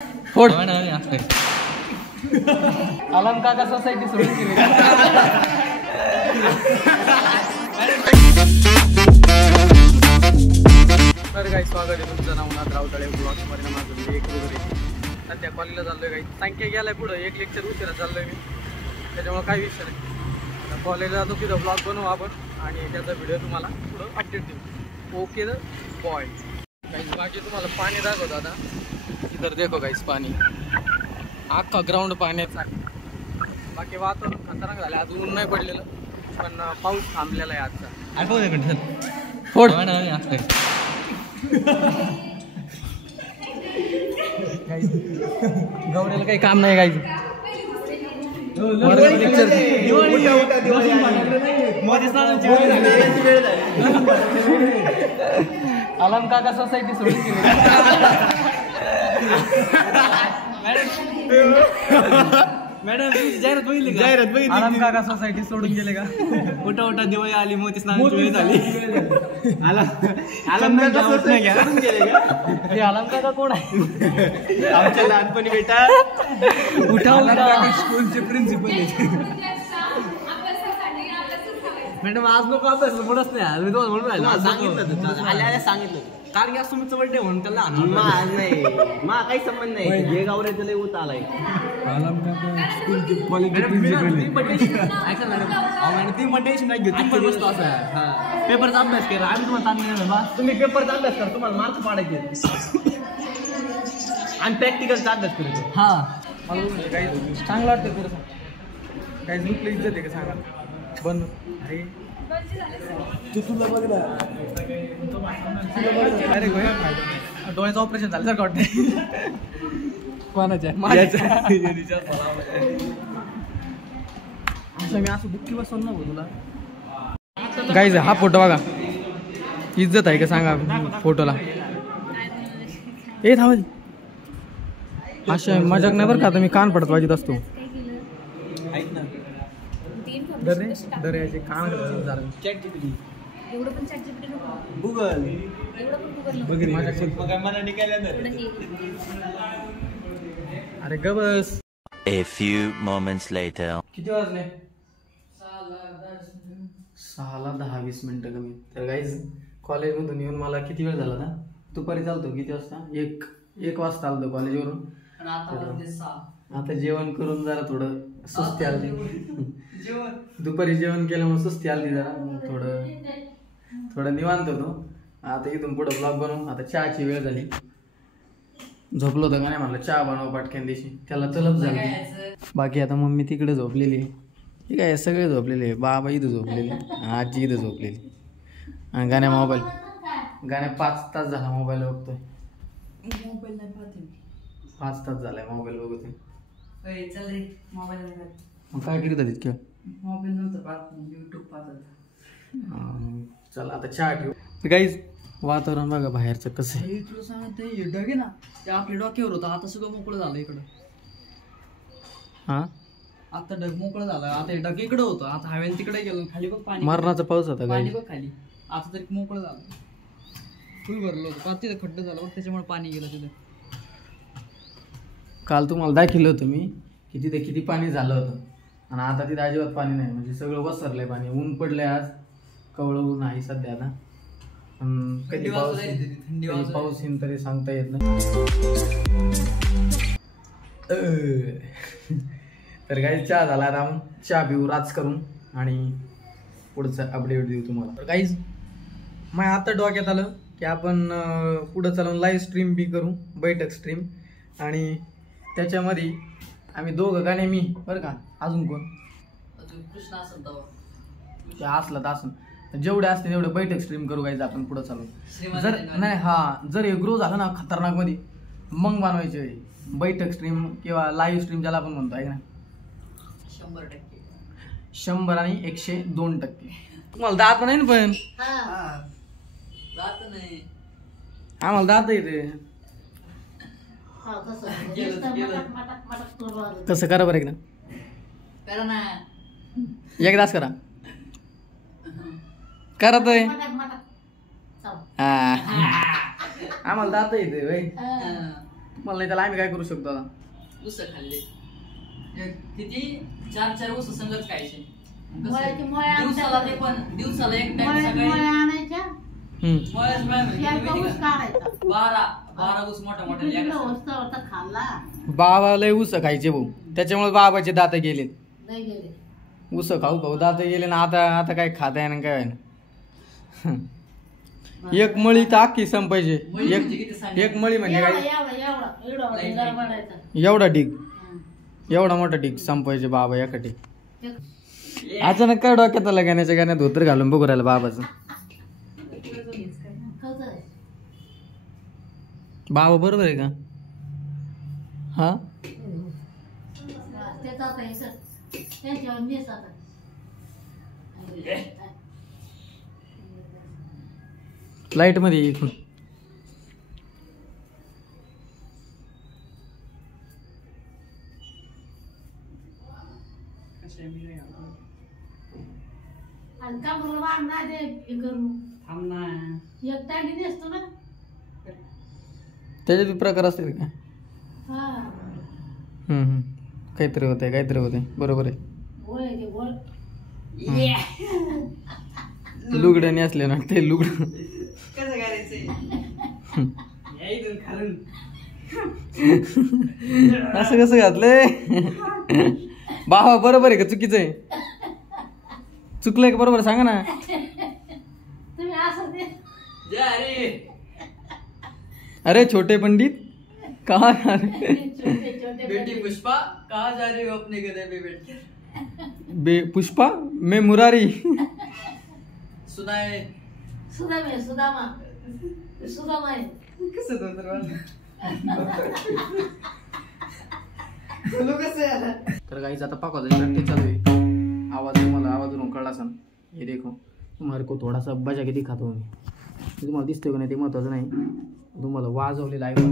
फोड आलम काका सोसायटी सोडून गेली. तर काही स्वागत आहे तुमचं नावनाथ रावतळे ब्लॉग्समध्ये. माझं एक वगैरे सध्या कॉलेजला चाललोय. काही संख्या गेलाय पुढं एक लेक्चर उशिरा चाललोय मी, त्याच्यामुळे काही विषय नाही. कॉलेजला जातो तिथं ब्लॉग बनवू आपण आणि त्याचा व्हिडिओ तुम्हाला पुढं अपडेट देऊ. Okay the boy. काही बाकी तुम्हाला पाणी दाखवतो आता. इधर देखो गाइस पाणी, अख्खा ग्राउंड पाण्याचा. बाकी वातावरण खतरनाक झालं. आज ऊन नाही पडलेलं पण पाऊस थांबलेला आहे आजचा. फोड गौऱ्याला काही काम नाही गायचं. आलम काका सोसायटी सोडून गेली. मॅडम जाहिरात बघितली का? जाहिरात बघितली. आलम काका सोसायटी सोडून गेले का? उठा उठा दिवाळी आली, मोती स्नानाची वेळ झाली. आलम काका सोडून गेले का? हे आलम काका कोण आहे? आमच्या लहानपणी बेटा उठा उठा स्कूलचे प्रिन्सिपल आहे. मॅडम आज लोक अभ्यास म्हणूनच नाही. मी तुम्हाला म्हणून राहिलो, सांगितलं आल्या सांगितलं कारण की आज तुमचं बर्थडे म्हणून त्याला नाही मा काही संबंध नाही. हे गावऱ्याचं लय होत आलाय. ती मंडळी नाही घेऊ तुम्ही बसतो असं पेपरचा अभ्यास करा. आम्ही तुम्हाला ताण तुम्ही पेपरचा अभ्यास करा, तुम्हाला मार्क पाडायचे आणि प्रॅक्टिकलचा अभ्यास करायचो. हा मला काही चांगलं वाटतं थोडंसं. काही लुकलं इज्जत आहे का सांगा बंद. अरे तुला बघ ना, अरे डोळ्याचं ऑपरेशन झालं सर वाटतं. कोणाच्या असं मी असं बुक्की बसवलं ना तुला. गाईज हा फोटो बघा, इज्जत आहे का सांगा फोटोला. ए थांब अशा मजाक नाही बरं का. आता मी कान पडत वाजत असतो. दर्याचे कान गुगल अरे ग बस. A few moments later. किती वाजले? 6:10 कमी. तर गाईज कॉलेजमधून येऊन मला किती वेळ झाला ना. दुपारी चालतो किती वाजता? एक वाजता आलतो कॉलेजवरून. आता जेवण करून जरा थोडं सुस्ती आली. दुपारी जेवण केल्यामुळे सुस्ती आली जरा. थोडं निवांत होतो. आता इथून पुढं ब्लॉग बनवू. आता चहाची वेळ झाली. झोपलो होतं का नाही म्हणलं चहा बनव पाटक्यान दिवशी. त्याला तलब झाली. बाकी आता मम्मी तिकडे झोपलेली आहे. ठीक आहे सगळे झोपलेले आहे. बाबा इथं झोपलेले, आजी इथं झोपलेली. आणि गाण्या 5 तास झाला मोबाईल बघतोय. 5 तास झालाय मोबाईल बघतोय. मग काय करीत होती इतक्या? मोबाईल नव्हतं युट्यूब पाहत. चला आता चहा ठेवू. गाईज वातावरण बघा बाहेरचं कसं आहे. तुला सांगते ढग आहे ना ते आपल्या डोक्यावर होतं. आता सगळं मोकळं झालं इकडं. हा आता ढग मोकळं झालं. आता हे ढग इकडं होतं. आता हवेने तिकडे गेलो. खाली बघ पाणी, मरणाचा पाऊस होता पाणी बघ खाली. आता तरी मोकळं झालं. फुल भरलं होतं. तिथं खड्डं झालं बघ, त्याच्यामुळे पाणी गेलं तिथं. काल तुम्हाला दाखवलं होतं मी की तिथे किती पाणी झालं होतं आणि आता तिथे अजिबात पाणी नाही. म्हणजे सगळं वसरलंय पाणी. ऊन पडलंय आज. कवळं ऊन आहे सध्या आता. कधी पाऊस येईन तरी सांगता येत नाही. तर काही चहा झाला. आता आपण चहा पिऊ राज करून आणि पुढचं अपडेट देऊ तुम्हाला. काहीच मग आता डोक्यात आलं की आपण पुढं चालून लाईव्ह स्ट्रीम बी करू, बैठक स्ट्रीम. आणि त्याच्यामध्ये आम्ही दोघं गाणे मी बरं का. अजून कोण कृष्ण असलं तर असून जेवढे असते तेवढे बैठक स्ट्रीम करू गायचं आपण पुढं चालून. जर नाही हा जर ग्रो झालं ना खतरनाक मध्ये मग बनवायचे बैठक स्ट्रीम किंवा लाईव्ह स्ट्रीम ज्याला आपण म्हणतो आहे ना. 100 आणि 102%. तुम्हाला दात नाही ना पण आम्हाला दात येते. कसं करा बरं एकदा एकदाच करा. करत आहे आम्हाला दात येते भाई. तुम्हाला नाही त्याला आम्ही काय करू शकतो आता? ऊस खाल्ले किती 4 ऊस संगत खायचे दिवसाला ते पण दिवसाला एक टाइम सकाळी आणायच्या मळ्याच काढायचा 12 ऊस मोठा होता खाल्ला बाबा लय ऊस खायचे भाऊ, त्याच्यामुळे बाबाचे दात गेले. नाही गेले ऊस खाऊ खाऊ दात गेले ना. आता काय खाता आहे ना काय ना. एक मळी तर अख्खी संपायचे. एक मळी म्हणजे काय एवढा ढीग, एवढा मोठा ढीग संपायचे बाबा एका ढीग. अचानक काय डोक्यात आलं गाण्याच्या गाण्यात धोतर घालून बघू राहिलं बाबाचं. बाबा बरोबर आहे का? हा लाईट मध्ये इकडून त्याच्यात प्रकार असतील का? काहीतरी होतंय, काहीतरी होतंय. बरोबर आहे. लुगड्याने असले ना ते लुगड कसं करायचंय असं कसं घातलंय? बाबा बरोबर आहे का चुकीचं आहे? चुकलंय का बरोबर सांगा ना. अरे छोटे पंडित कहाँ जा रहे? बेटी पुष्पा कहाँ जा रही हो अपने गधे पे बैठ पुष्पा मैं मुरारी. सुनाए सुदामा कसं तर गाईच आता पाकवायची प्रॅक्टिस चालू आहे. आवाज तुम्हाला आवाजून कळला असेल. हे देखो तुम्हाला को थोडासा बजा किती खातो मी. तुम्हाला दिसतोय का नाही ते महत्वाचं नाही, तुम्हाला वाजवलेलं ऐकू.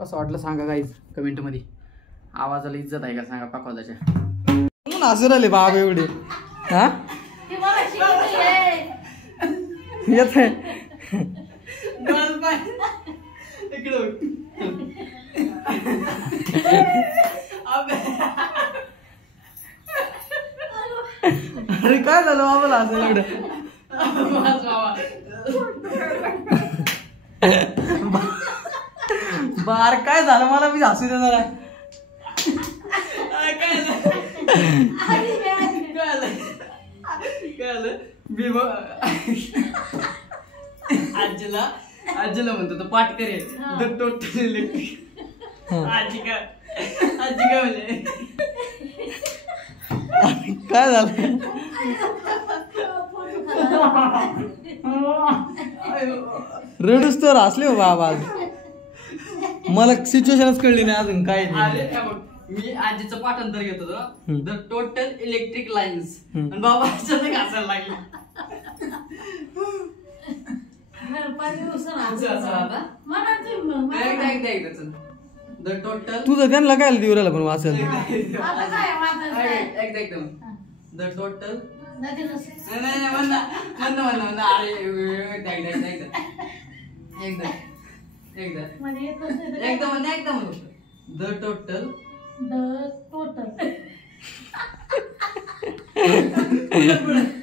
कसं वाटलं सांगा गाईज कमेंट मध्ये. आवाजाला इज्जत आहे का सांगा पाकवाजाच्या. म्हणून हसू राहिले बाबा एवढे. हा येत अरे काय झालं बाबाला असं एवढं? बार काय झालं मला मी हसू दे जरा. आजीला म्हणतो तो पाठ करे टोटल आजी काय म्हणे काय झालं? रडूस तर हसले हो बाबा. मला सिच्युएशनच कळली नाही अजून काय. मी आजीचं पाठांतर घेत होतो द टोटल इलेक्ट्रिक लाईन्स आणि बाबा अचानक हसायला लागले. द टोटल तुझं त्यांना काय देऊ राहिला पण वाचायला. एकदम द टोटल एकदम द टोटल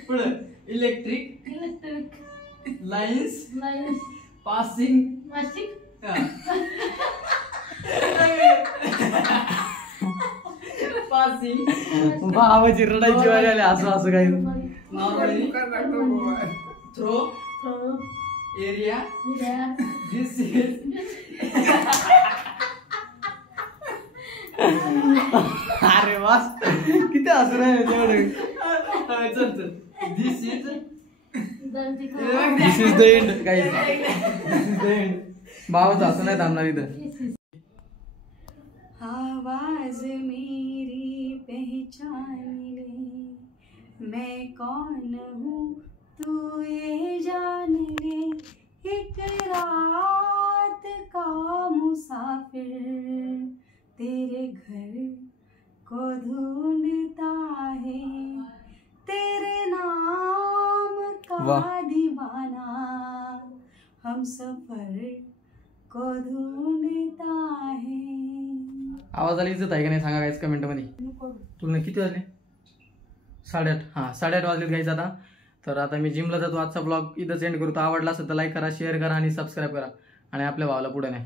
पुढं इलेक्ट्रिक लाईन्स पासिंग बाबाची रडायची वाली आली असं असं काही. थ्रो एरिया दिस इज अरे वास किती हसू राहिले चल चल this is this is the end guys this is the end भावच हसू नाही थांबणार इथं आवाज मेरी पहचान ले मैं कौन हूँ तू ये जान ले एक रात का मुसाफिर तेरे घर को ढूंढता है तेरे नाम का वाह। दीवाना हम सफर को ढूंढता है। आवाजाला इज्जत आहे का नाही सांगा गाईज कमेंट मध्ये. तुला किती वाजले? 8:30. हां 8:30 वाजलेत गाईज आता. तर आता मी जिमला जातो. आजचा ब्लॉग इथंच एंड करतो. आवडला असेल तर लाईक करा, शेअर करा आणि सबस्क्राईब करा आणि आपल्या भावाला पुढे नाही.